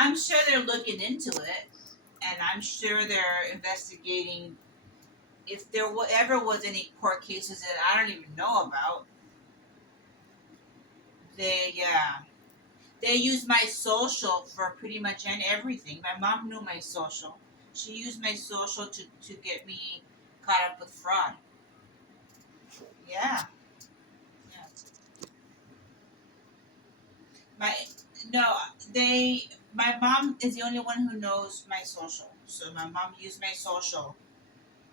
I'm sure they're looking into it, and I'm sure they're investigating if there ever was any court cases that I don't even know about. Yeah, they use my social for pretty much and everything. My mom knew my social. She used my social to get me caught up with fraud. Yeah, yeah. My no, they. My mom is the only one who knows my social. So my mom used my social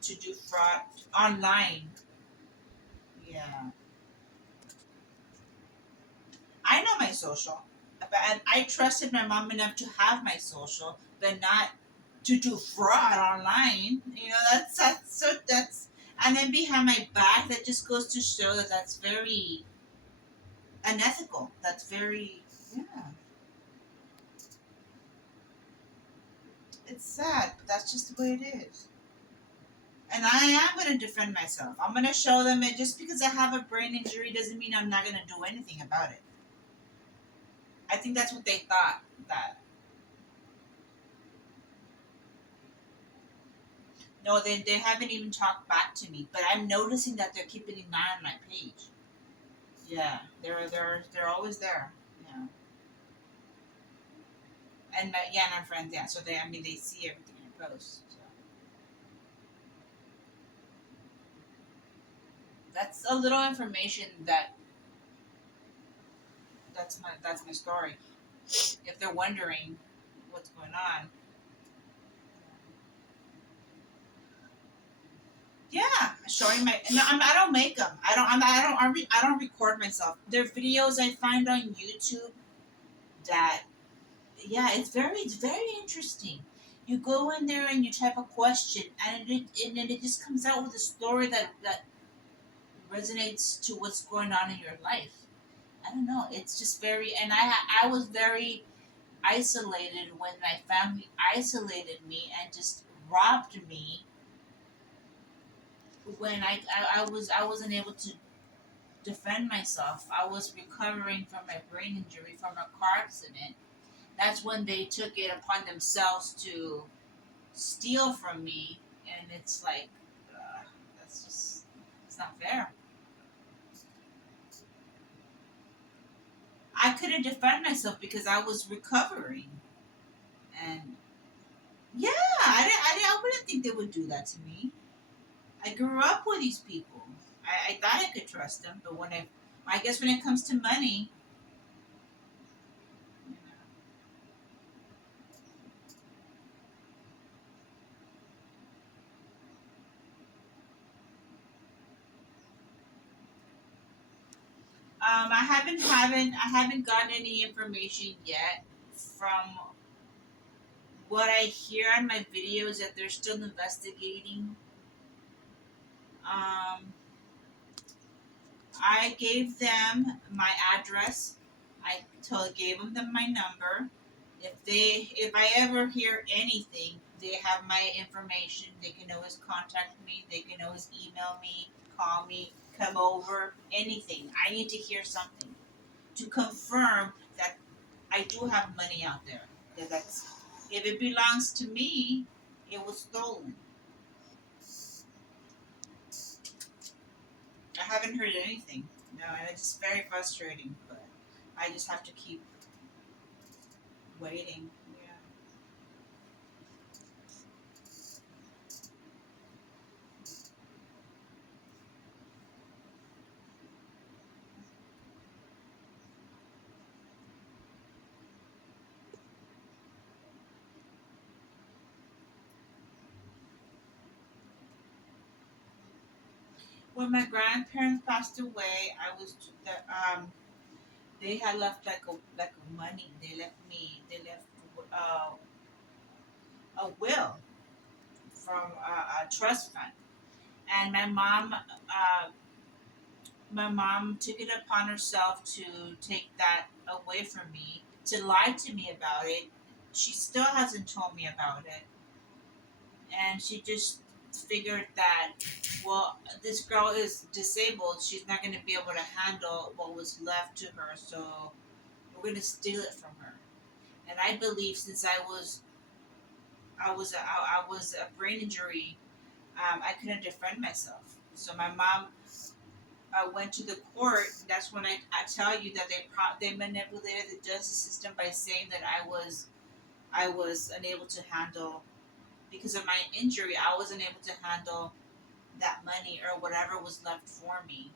to do fraud online. Yeah, I know my social, but I trusted my mom enough to have my social, but not to do fraud online. That's and then behind my back, that just goes to show that that's very unethical. That's very yeah. It's sad, but that's just the way it is. And I am going to defend myself. I'm going to show them that just because I have a brain injury doesn't mean I'm not going to do anything about it. I think that's what they thought. That no, they haven't even talked back to me. But I'm noticing that they're keeping an eye on my page. Yeah, they're always there. Yeah, and yeah, and I'm friends. Yeah, so they I mean they see everything I post. So that's a little information that's my story. If they're wondering what's going on, yeah, showing my no, I don't make them. I don't record myself. They're videos I find on YouTube that yeah, it's very interesting. You go in there and you type a question, and then it just comes out with a story that resonates to what's going on in your life. I don't know. It's just very, and I was very isolated when my family isolated me and just robbed me when I wasn't able to defend myself. I was recovering from my brain injury from a car accident. That's when they took it upon themselves to steal from me, and it's like that's just it's not fair. I couldn't defend myself because I was recovering, and yeah, I wouldn't think they would do that to me. I grew up with these people. I thought I could trust them, but I guess when it comes to money, you know, I haven't gotten any information yet from what I hear on my videos that they're still investigating. Um, I gave them my address. Gave them my number. If I ever hear anything, they have my information. They can always contact me. They can always email me, call me, come over, anything. I need to hear something to confirm that I do have money out there. That's if it belongs to me, it was stolen. I haven't heard anything. No, and it's just very frustrating. But I just have to keep waiting. Yeah. When my grandparents passed away, I was the they had left like a money. They left uh, a will from a trust fund, and my mom took it upon herself to take that away from me, to lie to me about it. She still hasn't told me about it, and she just figured that well, this girl is disabled, she's not going to be able to handle what was left to her, so we're going to steal it from her. And I believe since I was a brain injury, I couldn't defend myself. So my mom went to the court. That's when I tell you that they manipulated the justice system by saying that I was unable to handle, because of my injury. I wasn't able to handle that money or whatever was left for me.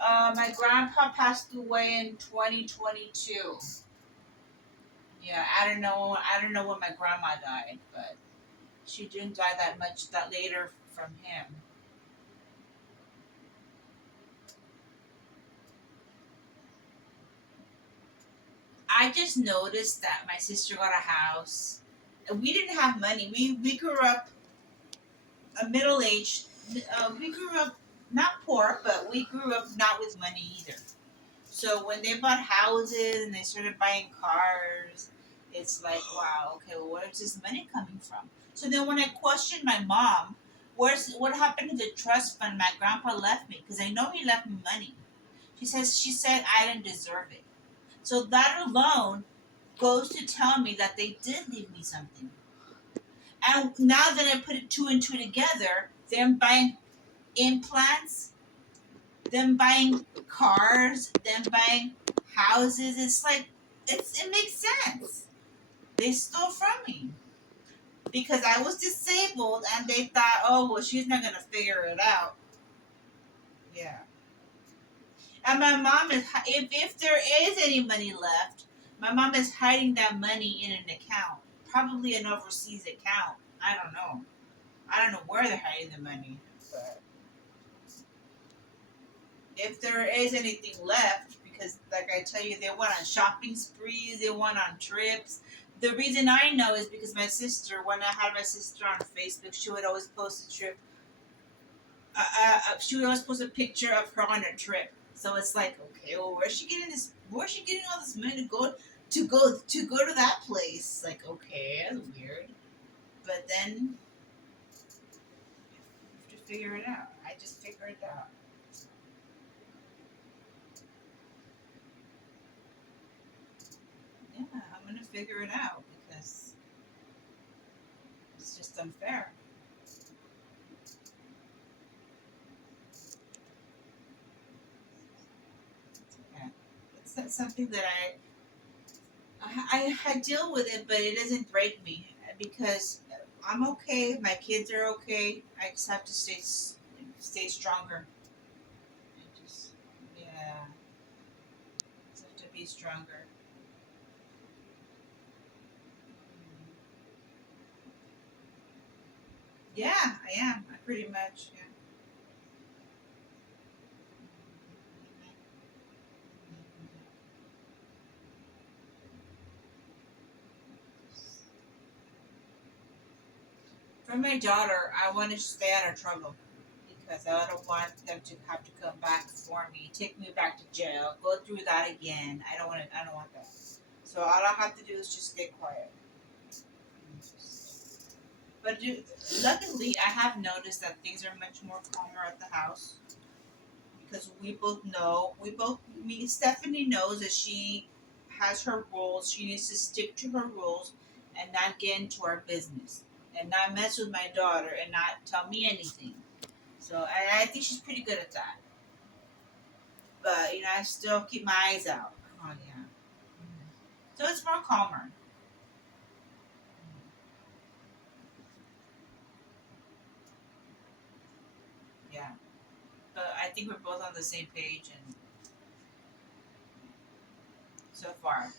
My grandpa passed away in 2022. Yeah, I don't know when my grandma died, but she didn't die that much that later from him. I just noticed that my sister got a house. We didn't have money. We grew up a middle aged. We grew up not poor, but we grew up not with money either. So when they bought houses and they started buying cars, it's like, wow, okay, well, where's this money coming from? So then when I questioned my mom, what happened to the trust fund my grandpa left me? Because I know he left me money. She said I didn't deserve it. So that alone goes to tell me that they did leave me something. And now that I put it two and two together, them buying implants, them buying cars, them buying houses, it's like it makes sense. They stole from me because I was disabled, and they thought, oh well, she's not gonna figure it out. Yeah. And my mom is, if there is any money left, my mom is hiding that money in an account, probably an overseas account. I don't know. I don't know where they're hiding the money, but if there is anything left, because like I tell you, they went on shopping sprees, they went on trips. The reason I know is because my sister, when I had my sister on Facebook, she would always post a trip. She would always post a picture of her on a trip. So it's like, okay, well, where's she getting this? Where's she getting all this money to go to that place? Like, okay, that's weird. But then you have to figure it out. I just figured it out. Yeah, I'm gonna figure it out because it's just unfair. Yeah. It's not something that I deal with it, but it doesn't break me because I'm okay. My kids are okay. I just have to stay stronger. I just yeah, just have to be stronger. Yeah, I am. I pretty much. Yeah. For my daughter, I want to stay out of trouble because I don't want them to have to come back for me, take me back to jail, go through that again. I don't want to. I don't want that. So all I have to do is just stay quiet. But luckily, I have noticed that things are much more calmer at the house because me, Stephanie knows that she has her rules. She needs to stick to her rules and not get into our business and not mess with my daughter and not tell me anything. So I think she's pretty good at that. But I still keep my eyes out. Oh yeah. So it's more calmer. Yeah. But I think we're both on the same page and so far.